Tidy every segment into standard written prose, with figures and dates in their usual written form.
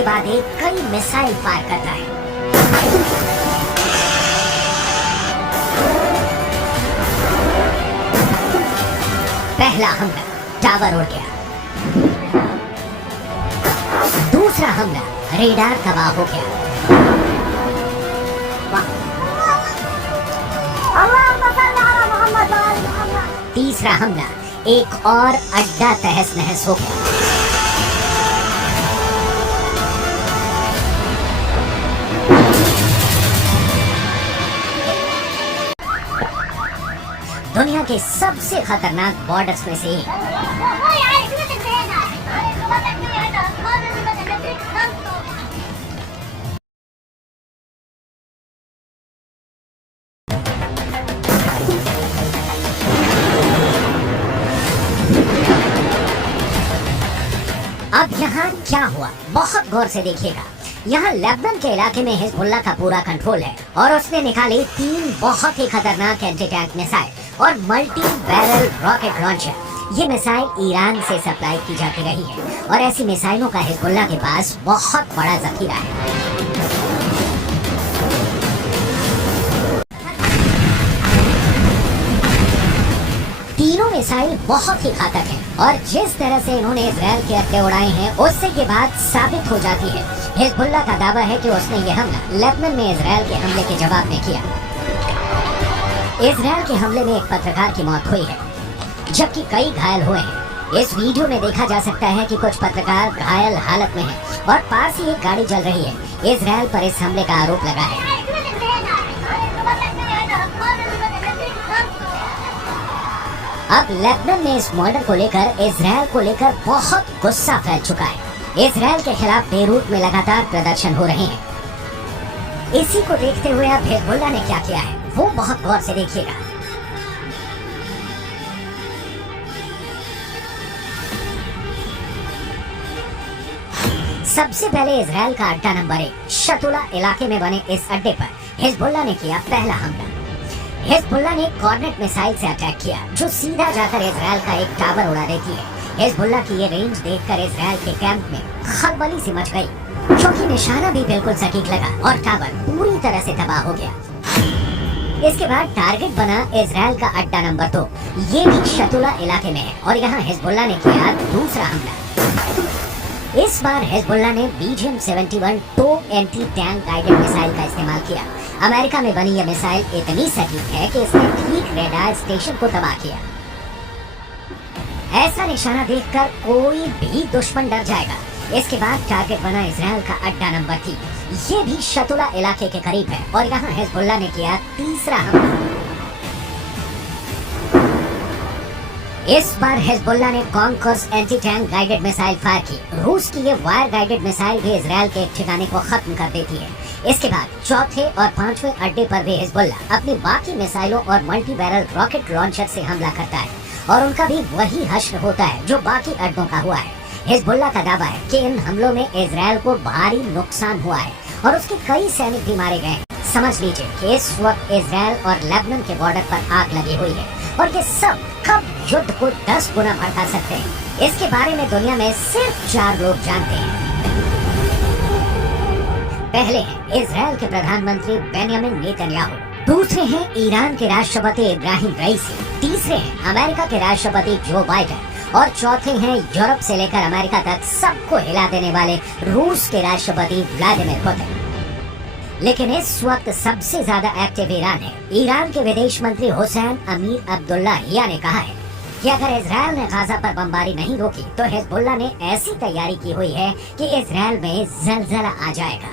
के बाद एक कई मिसाइल फायर करता है। पहला हमला, टावर उड़ गया। दूसरा हमला, रेडार तबाह हो गया। तीसरा हमला, एक और अड्डा तहस नहस हो गया। दुनिया के सबसे खतरनाक बॉर्डर्स में से एक। अब यहाँ क्या हुआ, बहुत गौर से देखिएगा। यहाँ लेबनान के इलाके में हिजबुल्लाह का पूरा कंट्रोल है और उसने निकाले 3 बहुत ही खतरनाक एंटी टैंक मिसाइल और मल्टी बैरल रॉकेट लॉन्चर। ये मिसाइल ईरान से सप्लाई की जाती रही है और ऐसी मिसाइलों का हिजबुल्लाह के पास बहुत बड़ा जखीरा है। तीनों मिसाइल बहुत ही घातक हैं और जिस तरह से इन्होंने इजराइल के अड्डे उड़ाए हैं उससे ये बात साबित हो जाती है। हिजबुल्लाह का दावा है कि उसने ये हमला लेबनान में इजराइल के हमले के जवाब में किया। इजराइल के हमले में एक पत्रकार की मौत हुई है जबकि कई घायल हुए हैं। इस वीडियो में देखा जा सकता है कि कुछ पत्रकार घायल हालत में हैं और पास ही एक गाड़ी चल रही है। इजराइल पर इस हमले का आरोप लगा है। अब लेबनान में इस मर्डर को लेकर इजराइल को लेकर बहुत गुस्सा फैल चुका है। इजराइल के खिलाफ बेरूत में लगातार प्रदर्शन हो रहे हैं। इसी को देखते हुए अब हिजबुल्लाह ने क्या किया है वो बहुत गौर से देखिएगा। सबसे पहले इजराइल का अड्डा नंबर 1 शतुला इलाके में बने इस अड्डे पर हिजबुल्लाह ने किया पहला हमला। हिजबुल्लाह ने कॉर्नेट मिसाइल से अटैक किया जो सीधा जाकर इजराइल का एक टावर उड़ा देती है। हिजबुल्लाह की ये रेंज देखकर इजराइल के कैंप में खलबली सी मच गई क्योंकि निशाना भी बिल्कुल सटीक लगा और टावर पूरी तरह से तबाह हो गया। इसके बाद टारगेट बना इजराइल का अड्डा नंबर 2। ये भी शतुला इलाके में है और यहाँ हिजबुल्लाह ने किया दूसरा हमला। इस बार हिजबुल्लाह ने BGM-71 2 anti tank guided missile का इस्तेमाल किया। अमेरिका में बनी यह मिसाइल इतनी सटीक है कि इसने ठीक रेडार स्टेशन को तबाह किया। ऐसा निशाना देखकर कोई भी दुश्मन डर जाएगा। इसके बाद टारगेट बना इजराइल का अड्डा नंबर 3। ये भी शतुला इलाके के करीब है और यहाँ हिजबुल्लाह ने किया तीसरा हमला। इस बार हिजबुल्लाह ने conquers anti tank guided missile fire की। रूस की ये वायर गाइडेड मिसाइल भी इजराइल के एक ठिकाने को खत्म कर देती है। इसके बाद चौथे और 5वें अड्डे पर भी हिजबुल्लाह अपनी बाकी मिसाइलों और मल्टी बैरल रॉकेट लॉन्चर से हमला करता है और उनका भी वही हश्र होता है जो बाकी अड्डों का हुआ है। हिजबुल्लाह का दावा है कि इन हमलों में इजराइल को भारी नुकसान हुआ है और उसके कई सैनिक भी मारे गए हैं। समझ लीजिए कि इस वक्त इजराइल और लेबनान के बॉर्डर पर आग लगी हुई है और ये सब कब युद्ध को 10 गुना भड़का सकते हैं इसके बारे में दुनिया में सिर्फ 4 लोग जानते हैं। पहले हैं इजराइल के प्रधानमंत्री बेंयामिन नेतन्याहू, दूसरे हैं ईरान के राष्ट्रपति इब्राहिम रईसी, तीसरे हैं अमेरिका के राष्ट्रपति जो बाइडेन और चौथे हैं यूरोप से लेकर अमेरिका तक सबको हिला देने वाले रूस के राष्ट्रपति व्लादिमीर पुतिन। लेकिन इस वक्त सबसे ज्यादा एक्टिव ईरान है। ईरान के विदेश मंत्री हुसैन अमीर अब्दुल्लाहिया ने कहा है कि अगर इजराइल ने गाजा पर बमबारी नहीं रोकी तो हिजबुल्लाह ने ऐसी तैयारी की हुई है कि इजराइल में जलजला आ जाएगा।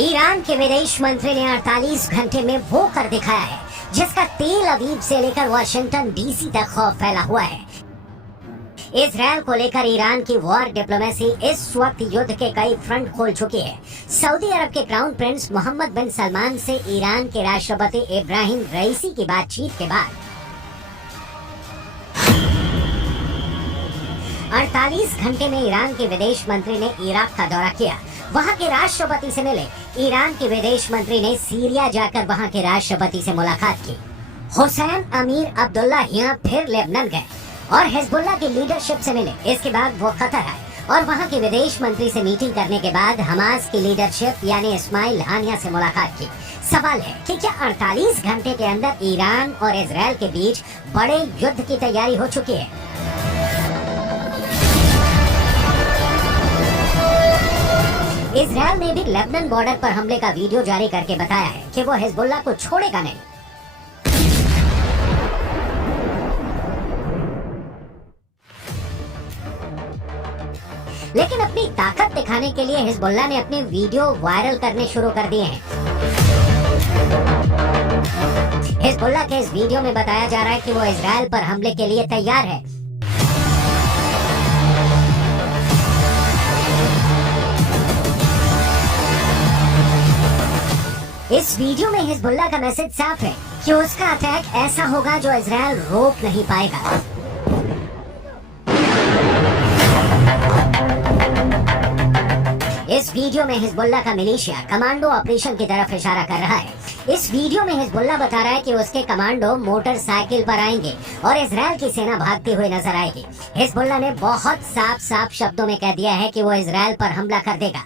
ईरान के विदेश मंत्री ने 48 घंटे में वो कर दिखाया है जिसका तेल अवीव से लेकर वाशिंगटन DC तक खौफ फैला हुआ है। इजराइल को लेकर ईरान की वॉर डिप्लोमेसी इस वक्त युद्ध के कई फ्रंट खोल चुकी है। सऊदी अरब के क्राउन प्रिंस मोहम्मद बिन सलमान से ईरान के राष्ट्रपति इब्राहिम रईसी की बातचीत के बाद 48 घंटे में ईरान के विदेश मंत्री ने इराक का दौरा किया, वहां के राष्ट्रपति से मिले। ईरान के विदेश मंत्री ने सीरिया जाकर वहां के राष्ट्रपति से मुलाकात की। हुसैन अमीर अब्दुल्ला यहाँ फिर लेबनान गए और हिजबुल्लाह की लीडरशिप से मिले। इसके बाद वो कतर आए और वहां के विदेश मंत्री से मीटिंग करने के बाद हमास की लीडरशिप यानी इस्माइल हानिया से मुलाकात की। सवाल है कि क्या 48 घंटे के अंदर ईरान और इजराइल के बीच बड़े युद्ध की तैयारी हो चुकी है? इजराइल ने भी लेबनान बॉर्डर पर हमले का वीडियो जारी करके बताया है कि वो हिजबुल्लाह को छोड़ेगा नहीं। लेकिन अपनी ताकत दिखाने के लिए हिजबुल्लाह ने अपने वीडियो वायरल करने शुरू कर दिए हैं। हिजबुल्लाह के इस वीडियो में बताया जा रहा है कि वो इजराइल पर हमले के लिए तैयार है। इस वीडियो में हिजबुल्लाह का मैसेज साफ है कि उसका अटैक ऐसा होगा जो इजराइल रोक नहीं पाएगा। इस वीडियो में हिजबुल्लाह का मिलिशिया कमांडो ऑपरेशन की तरफ इशारा कर रहा है। इस वीडियो में हिजबुल्लाह बता रहा है कि उसके कमांडो मोटरसाइकिल पर आएंगे और इजराइल की सेना भागती हुई नजर आएगी। हिजबुल्लाह ने बहुत साफ शब्दों में कह दिया है कि वो इजराइल पर हमला कर देगा।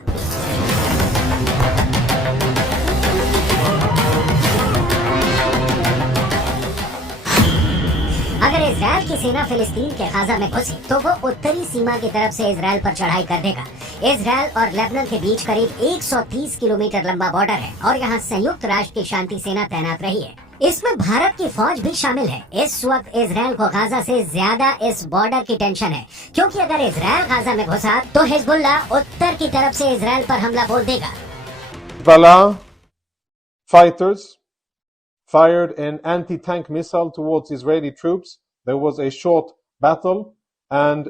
अगर इजराइल की सेना फिलिस्तीन के गाजा में घुसी तो वो उत्तरी सीमा की तरफ से इजराइल पर चढ़ाई कर देगा। इजराइल और लेबनान के बीच करीब 130 किलोमीटर लंबा बॉर्डर है और यहाँ संयुक्त राष्ट्र की शांति सेना तैनात रही है। इसमें भारत की फौज भी शामिल है। इस वक्त इजराइल को गाजा से ज्यादा इस बॉर्डर की टेंशन है, क्योंकि अगर इजराइल गाजा में घुसा तो हिजबुल्लाह उत्तर की तरफ से इजराइल पर हमला बोल देगा। Hezbollah fighters fired an anti-tank missile towards Israeli troops. There was a short battle, and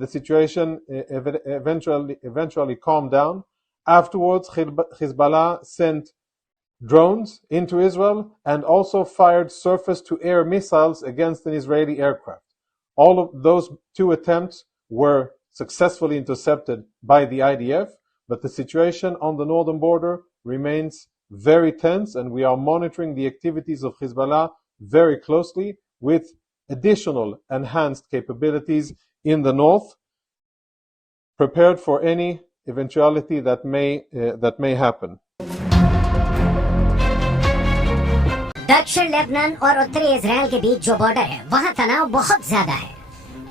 the situation eventually calmed down. Afterwards, Hezbollah sent drones into Israel and also fired surface-to-air missiles against an Israeli aircraft. All of those two attempts were successfully intercepted by the IDF, but the situation on the northern border remains very tense, and we are monitoring the activities of Hezbollah very closely with additional enhanced capabilities in the north, prepared for any eventuality that may happen. दक्षिण Lebanon और उत्तरी Israel के बीच जो border है वहाँ तनाव बहुत ज्यादा है।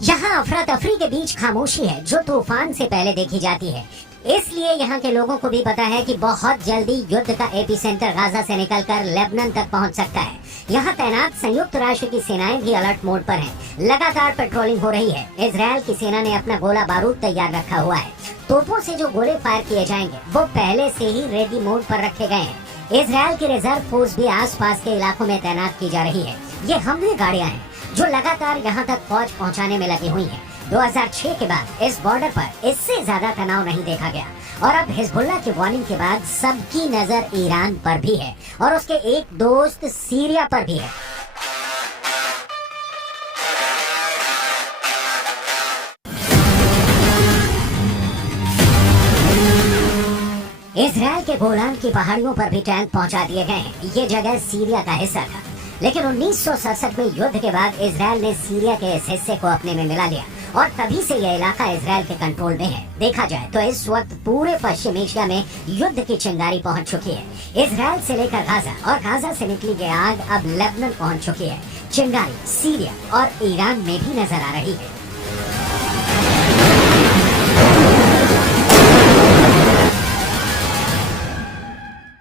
यहाँ अफरा तफरी के बीच खामोशी है जो तूफान से पहले देखी जाती है। इसलिए यहाँ के लोगों को भी पता है कि बहुत जल्दी युद्ध का एपिसेंटर गाजा से निकलकर लेबनान तक पहुँच सकता है। यहाँ तैनात संयुक्त राष्ट्र की सेनाएं भी अलर्ट मोड पर हैं। लगातार पेट्रोलिंग हो रही है। इजराइल की सेना ने अपना गोला बारूद तैयार रखा हुआ है। तोपों से जो गोले फायर किए जाएंगे वो पहले से ही रेडी मोड पर रखे गए हैं। इजराइल की रिजर्व फोर्स भी आसपास के इलाकों में तैनात की जा रही है। ये हमवी गाड़ियां हैं जो लगातार यहाँ तक फौज पहुँचाने में लगी हुई है। 2006 के बाद इस बॉर्डर पर इससे ज्यादा तनाव नहीं देखा गया और अब हिजबुल्लाह की वार्निंग के बाद सबकी नजर ईरान पर भी है और उसके एक दोस्त सीरिया पर भी है। इजराइल के गोलान की पहाड़ियों पर भी टैंक पहुंचा दिए गए हैं। ये जगह सीरिया का हिस्सा था, लेकिन 1967 में युद्ध के बाद इजराइल ने सीरिया के इस हिस्से को अपने में मिला लिया और तभी से यह इलाका इजराइल के कंट्रोल में है। देखा जाए तो इस वक्त पूरे पश्चिम एशिया में युद्ध की चिंगारी पहुंच चुकी है। इजराइल से लेकर गाजा और गाजा से निकली गई आग अब लेबनान पहुंच चुकी है। चिंगारी सीरिया और ईरान में भी नजर आ रही है।